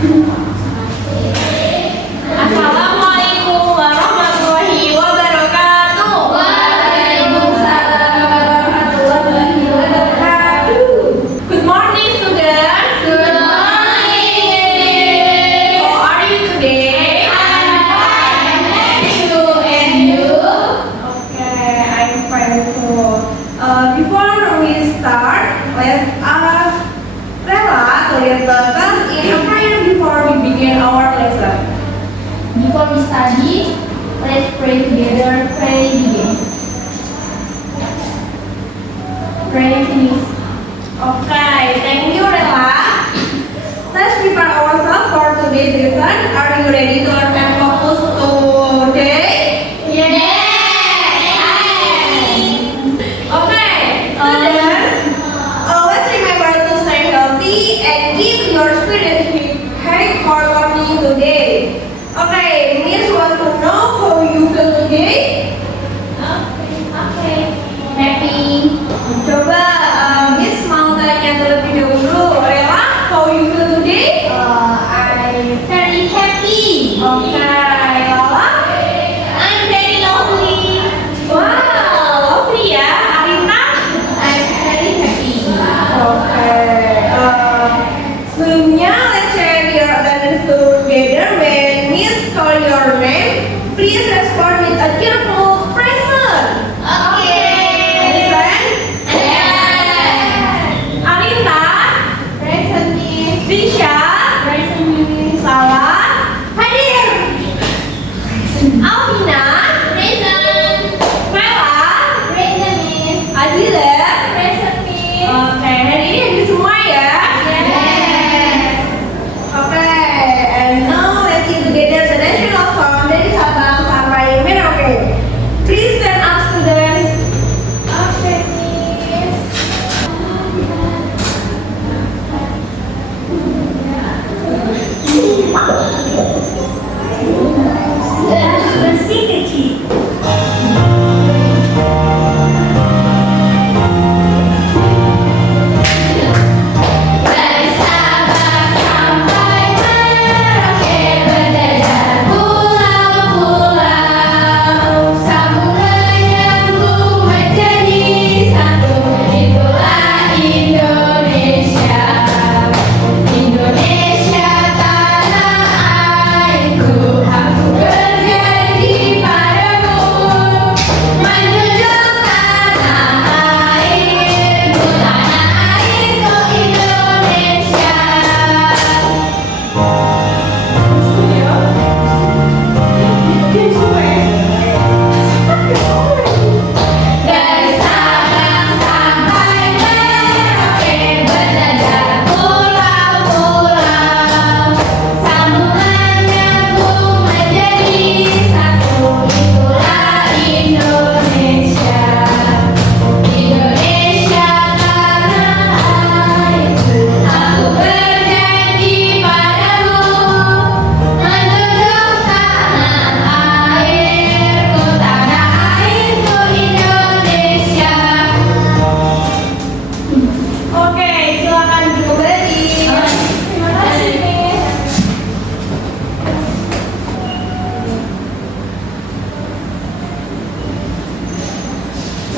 Assalamualaikum warahmatullahi wabarakatuh. Waalaikumsalam warahmatullahi wabarakatuh. Good morning, students. Good morning. How are you today? I'm fine. And you? Okay, I'm fine too. Before we start, let us Rela to lead us in a prayer before we begin our lesson. Before we study, let's pray together. Pray begin. Pray finish. Okay, thank you, Rela. Let's prepare ourselves for today's lesson. Are you ready to learn and focus today? Yes. Okay, students, always remember to stay healthy and keep your spirit high for learning today. Okay, Miss want to know how you feel today? Okay. Happy. Coba Miss mau tanya terlebih dahulu, Rela, how you feel today? I'm very happy. Okay, Lola? I'm very lovely. Wow, lovely ya. Arina? I'm very happy. Okay. Sebelumnya, let's share your attendance together. When Miss call your name, please respond with a cheerful present. Understand? Arina, Present Miss. Disha, Present Miss. Salah, hadir. Alvina, Present. Mela, Present Miss. Adila. Present Miss. Oke, hari ini hadir semua ya. Yes. Okay, and now let's sing together the national song dari Sabang sampai Merauke. Please stand up, students. Okay, Miss. Dari Sabang sampai Merauke berjajar pulau-pulau, sambungan nyambung menjadi satu. Itulah Indonesia, Indonesia tanah airku. Aku berjanji padamu, menjunjung tanah airku, Indonesia. Dari Sabang sampai Merauke berjajar pulau-pulau, sambungan nyambung menjadi satu. Itulah Indonesia, Indonesia tanah airku. Aku berjanji padamu, menjunjung tanah airku, Indonesia. Oke, silakan kembali. Terima kasih, Miss.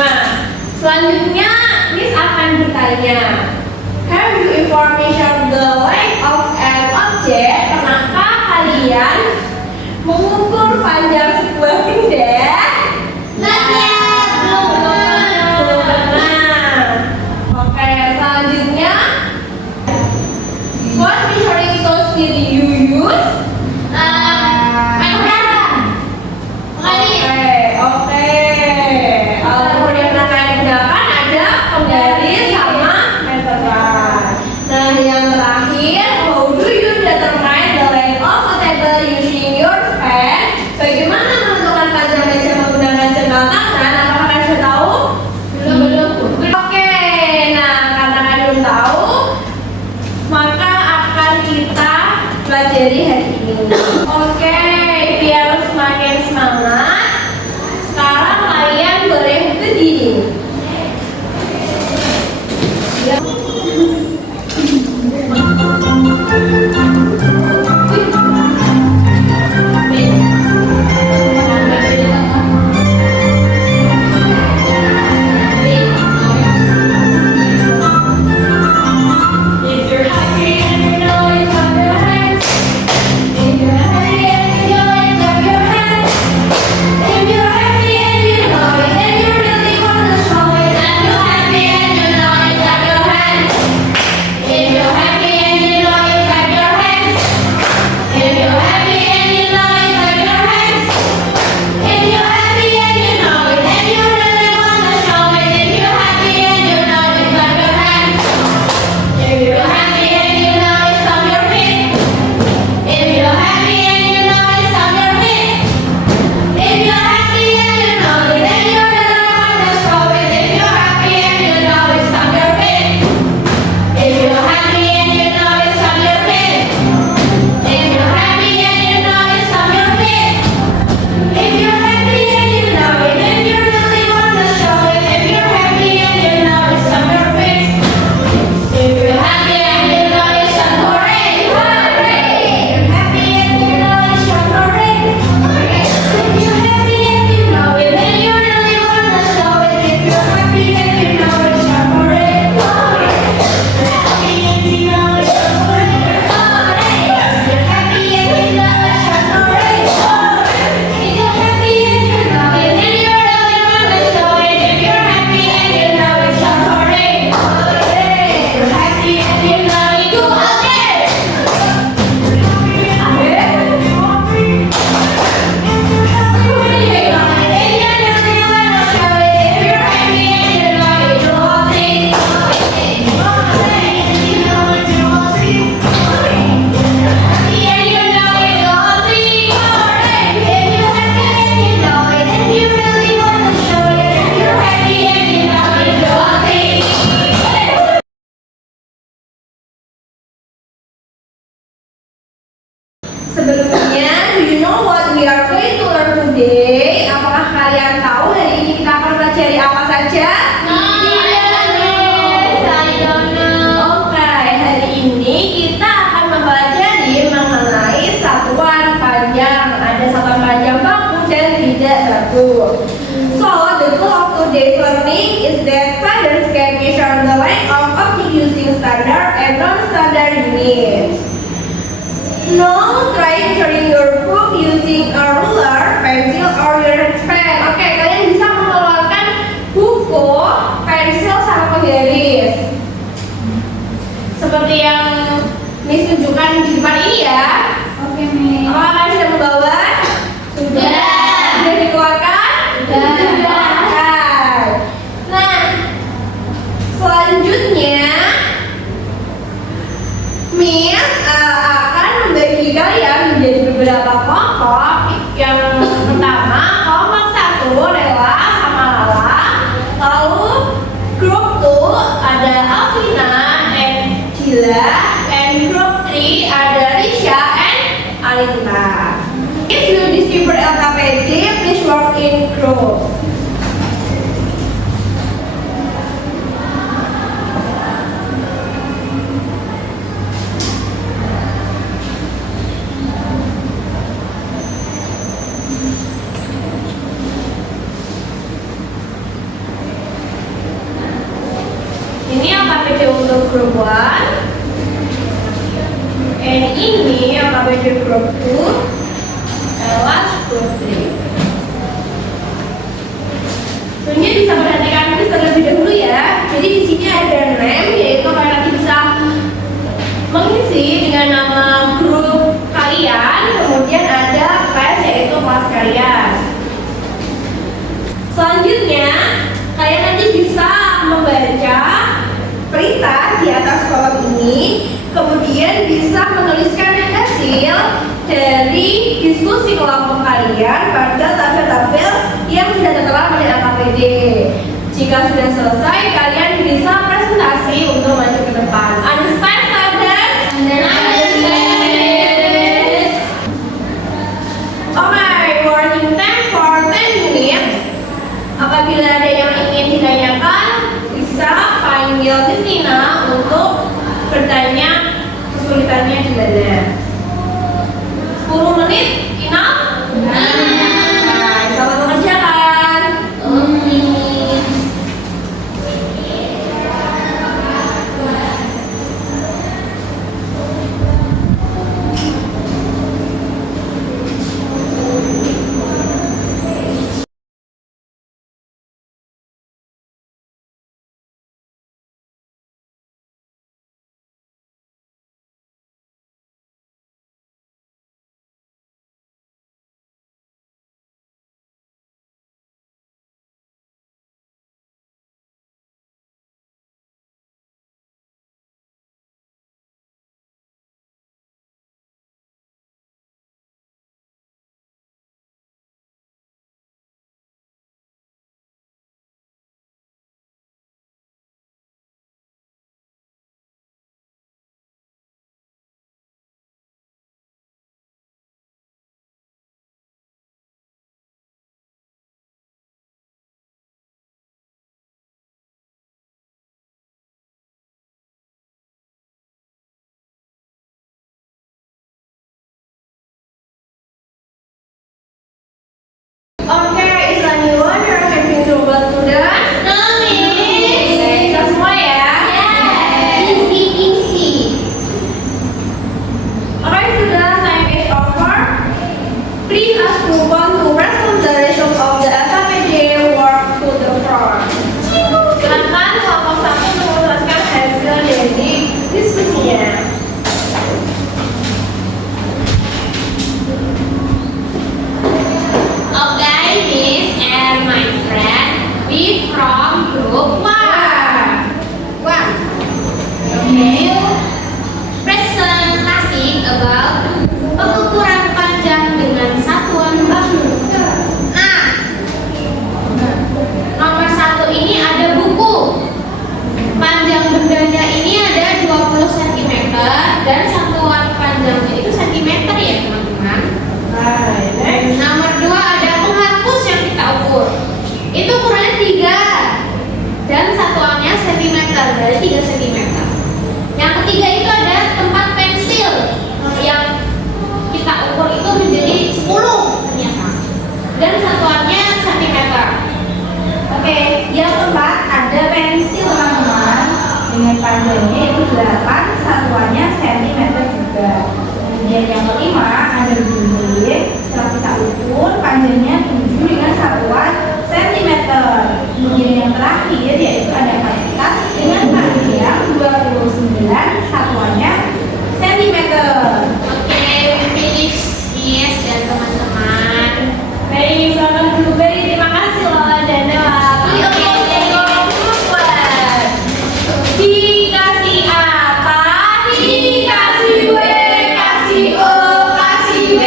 Nah, selanjutnya Miss akan bertanya. Have you information the length of an object? Pernahkah kalian mengukur panjang sebuah benda? Belum pernah. Oke, selanjutnya, what measuring tools did you use? Oke. Ukur yang pernah kalian gunakan ada penggaris sama meteran. Nah, yang terakhir, how do you determine the length of a table using your pen? Bagaimana menentukan panjang meja menggunakan jempol tangan? Apakah kalian sudah tahu? Belum. Oke, nah karena kalian belum tahu, maka akan kita pelajari hari ini. Oke, biar semakin semangat, sekarang kalian boleh berdiri. Ya. Sebelumnya, do you know what we are going to learn today? Apakah kalian tahu hari ini kita akan pelajari apa saja? Oke, hari ini kita akan mempelajari mengenai satuan panjang. Ada satuan panjang baku dan tidak baku. So, the goal of today's learning is that students can measure the length of object using standard and non-standard units. No, try measuring your book using a ruler, pencil, or your pen. Oke, kalian bisa mengeluarkan buku, pensil, sama penggaris. Seperti yang Miss tunjukkan di depan ini ya. Oke, Miss. Apakah kalian sudah membawa? Sudah. Sudah dikeluarkan? Sudah. Nah, selanjutnya Miss akan membagi kalian menjadi beberapa kelompok. Yang pertama, kelompok 1 Rela sama Lala. Lalu grup 2 ada Alvina and Dila, and grup 3 ada Risha and Alinta. If you distribute LKPD, please work in groups. Ini LKPD untuk grup 1, and ini LKPD grup 2, and last grup 3. Sebenarnya bisa perhatikan ini terlebih dahulu ya. Jadi di sini ada name, yaitu kalian nanti bisa mengisi dengan nama grup kalian. Kemudian ada class, yaitu kelas kalian. Selanjutnya, kalian nanti bisa membaca perintah di atas kolom ini, kemudian bisa menuliskan hasil dari diskusi kelompok kalian pada tabel-tabel yang sudah tertera pada LKPD. Jika sudah selesai, kalian bisa presentasi untuk maju ke depan. Understand, students? Okay, working time for 10 minutes. Apabila ada yang ingin ditanyakan, bisa panggil Miss Nina untuk bertanya kesulitannya di mana. 10 menit, enough? Selamat mengerjakan. 3 cm. Yang ketiga itu ada tempat pensil yang kita ukur itu menjadi 10 ternyata. Dan satuannya cm. Oke, yang keempat ada pensil teman-teman dengan panjangnya itu 8, satuannya cm juga. Kemudian yang kelima ada gunting, setelah kita ukur panjangnya 7 dengan satuan cm. Kemudian yang terakhir yaitu ada kertas dengan panjang 29, satuannya cm. Oke, we finish this dan teman-teman. Baik, selamat dulu Beri. Terima kasih loh Dana. Dikasih apa? Dikasih W, kasih O, kasih B.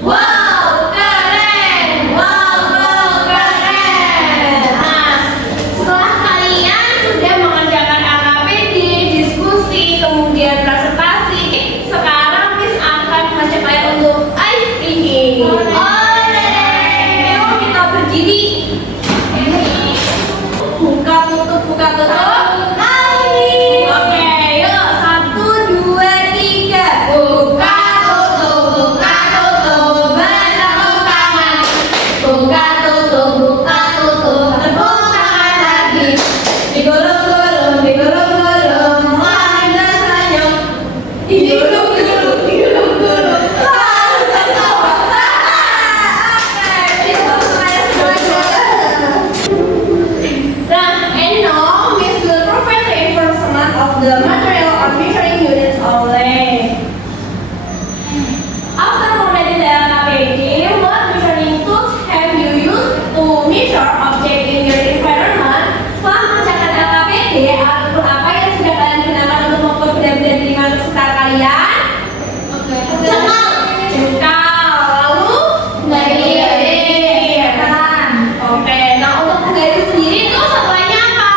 Wow, keren. Wow, keren. Nah, setelah kalian sudah mengerjakan AKPD, diskusi, kemudian presentasi, sekarang Miss akan mengajak kalian untuk ice breaking. Yuk kita berdiri. Buka tutup, buka tutup. Oke, yuk 1, 2, 3. Buka tutup, bertepuk tangan. Buka tutup, tepuk tangan lagi. Digulung-gulung, sambil senyum. Digulung-gulung, lalu tertawa. Oke, itu saya semuanya. And now, Miss will provide reinforcement of the material or measuring units only. After completing the AKPD, what measuring tools have you used to measure object in your environment? Setelah mengerjakan AKPD, ataupun apa yang sudah kalian gunakan untuk mengukur benda-benda di lingkungan sekitar kalian? Jengkal, lalu garis. Oke, nah untuk menggaris sendiri itu satuannya apa?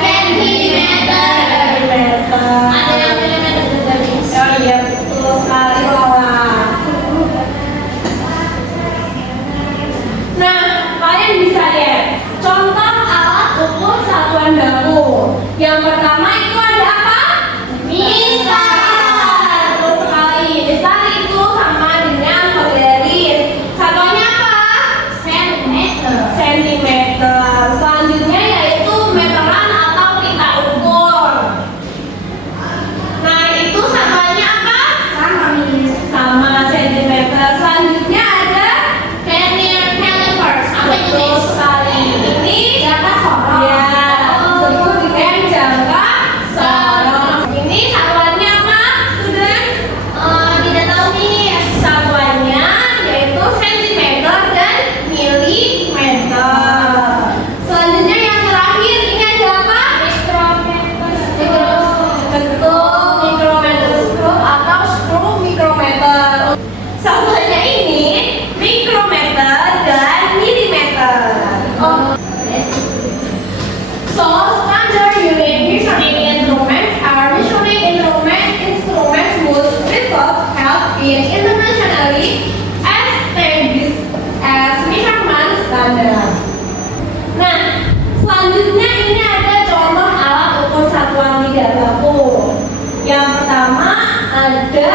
Sentimeter. Ada yang milimeter juga, Miss. Oh iya, betul sekali Lola. Nah, kalian bisa lihat contoh alat ukur satuan baku. Yang pertama itu ada apa? Mistar. Betul sekali. Mistar itu sama dengan penggaris. Satuannya apa? Sentimeter. Sentimeter. Selanjutnya yaitu meteran atau pita ukur. Nah, itu satuannya apa? Sama sentimeter. Selanjutnya ada Vernier calipers. Apa itu, betul Miss? sekali. Ini Jangka sorong. ya, disebut dengan jangka sorong. Ini satuannya apa, student? Tidak tahu, Miss. Satuannya yaitu sentimeter dan milimeter. Selanjutnya yang terakhir ini ada apa? Betul, mikrometeroskop atau skru mikrometer. Satuannya ini mikrometer dan milimeter. So, standard unit measuring instruments are measuring instruments whose results have been internationally established as measurement standard. Nah, selanjutnya ini ada contoh alat ukur satuan tidak baku. Yang pertama ada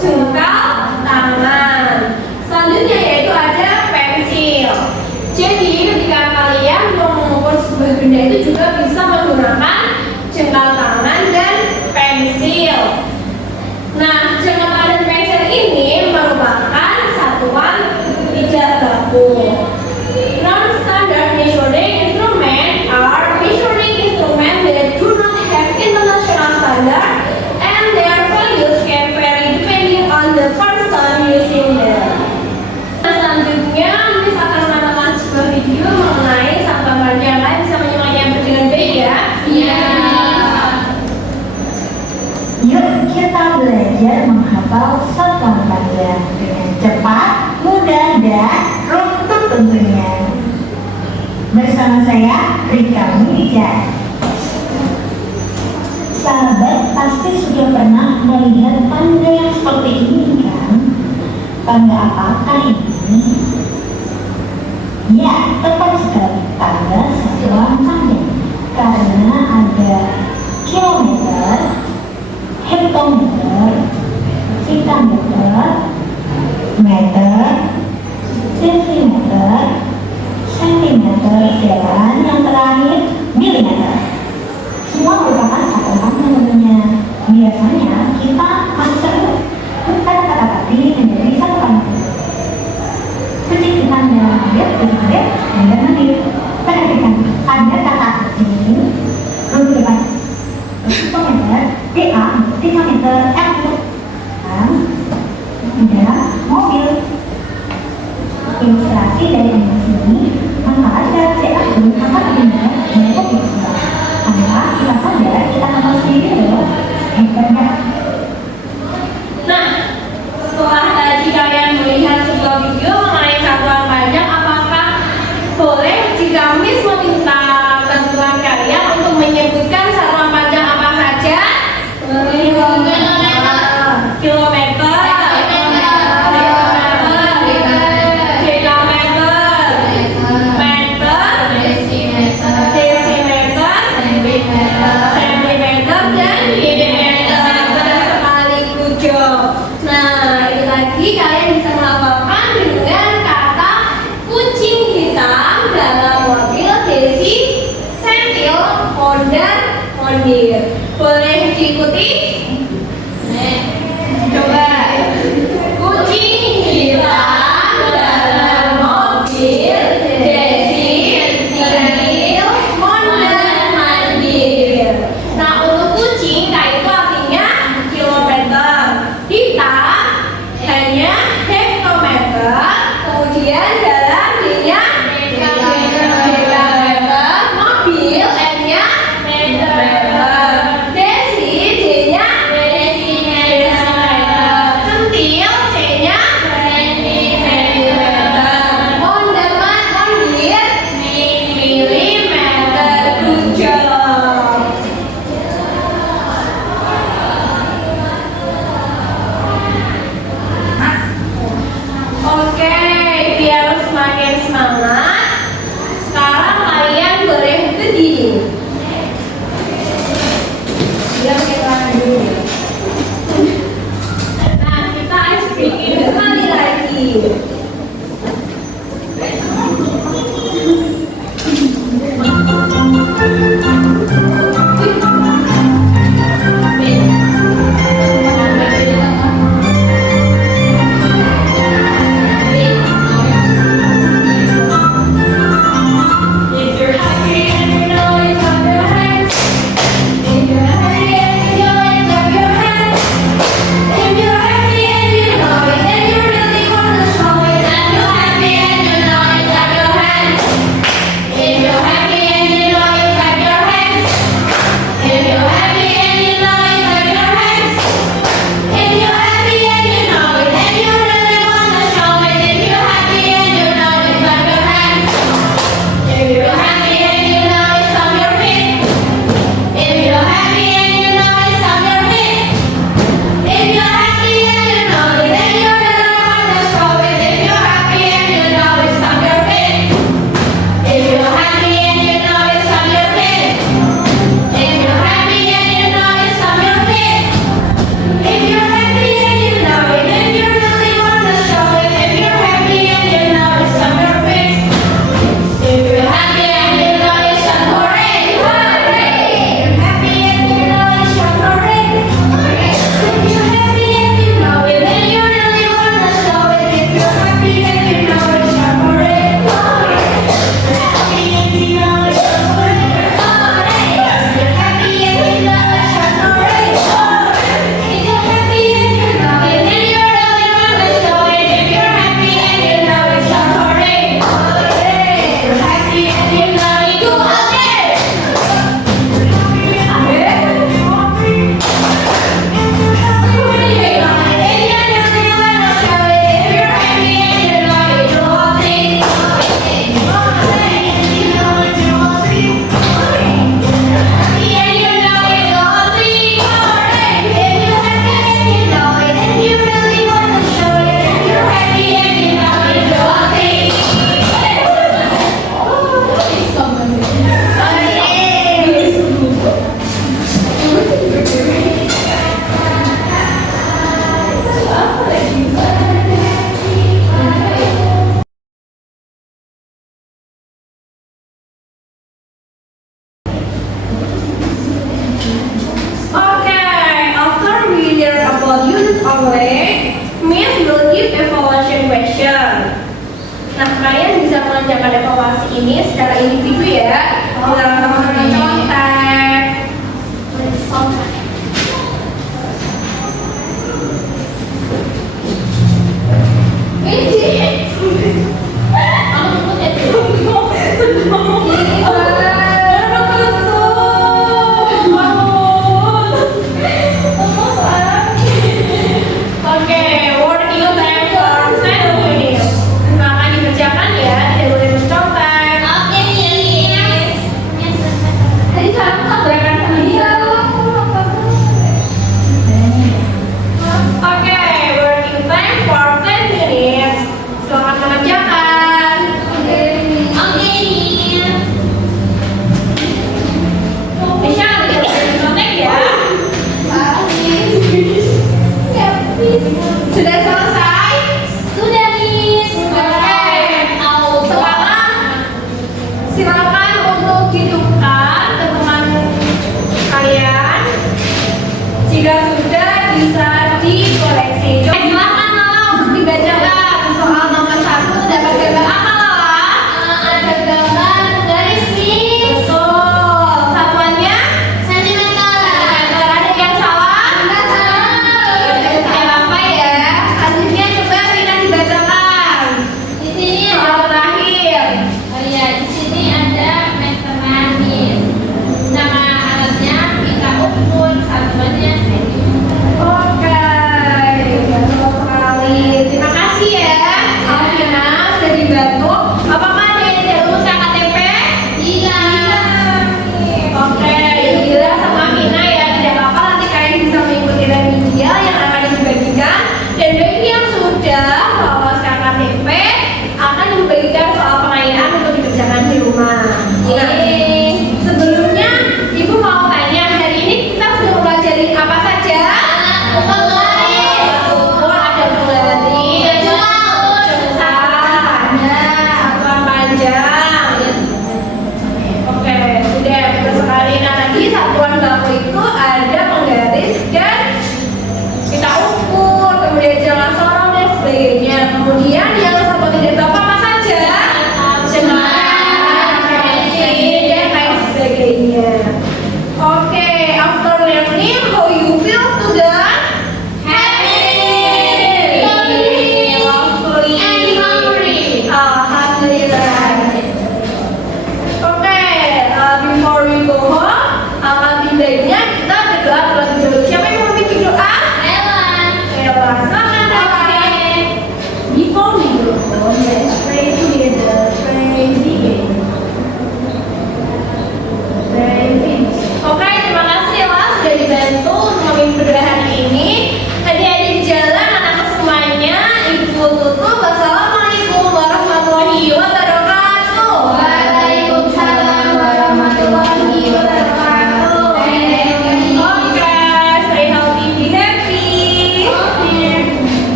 jengkal tangan. Selanjutnya yaitu ada pensil. Jadi ketika kalian mau mengukur sebuah benda itu juga bisa menggunakan jengkal tangan dan pensil. Nah, jengkal tangan dan pensil ini merupakan satuan tidak baku. Non-standard measuring instruments are measuring instruments that do not have international standard and their values can vary depending on the person using them. Selanjutnya, Miss akan menonton sebuah video mengenai satuan panjang. Kalian bisa menyimaknya dengan baik ya. Iya. Yuk kita belajar menghafal satuan panjang dengan cepat, mudah, dan runtut tentunya. Bersama saya, Rika Munija. Sahabat pasti sudah pernah melihat tanda yang seperti ini kan? Tanda apakah ini? Ya, tepat sekali, tanda satuan panjang. Karena ada kilometer, hektometer, pentameter, meter, desimeter, sentimeter, dan yang terakhir milimeter. Semua merupakan satuan tentunya. Biasanya kita masih sering kata-kata tadi menjadi satuan. Seperti kita mengambil, dan mengambil. Perhatikan, ada kata asing, lalu depan kilometer, DA, diameter, M, dan ada mobil. Ilustrasi dari animasi ini membahas dari asing akan dimulai dari mobil. Adalah kita sadar kita harus sendiri loh. Internet. Nah, setelah tadi kalian melihat sebuah video mengenai satuan panjang, apakah boleh jika Miss meminta bantuan kalian untuk menyebutkan satuan panjang apa saja? Kilometer, sentimeter, dan milimeter. Benar sekali, good job. Nah, itu tadi kalian bisa melafalkan dengan kata kucing hitam dalam mobil Desi, Sentil, Honda, Mondir. Boleh diikuti?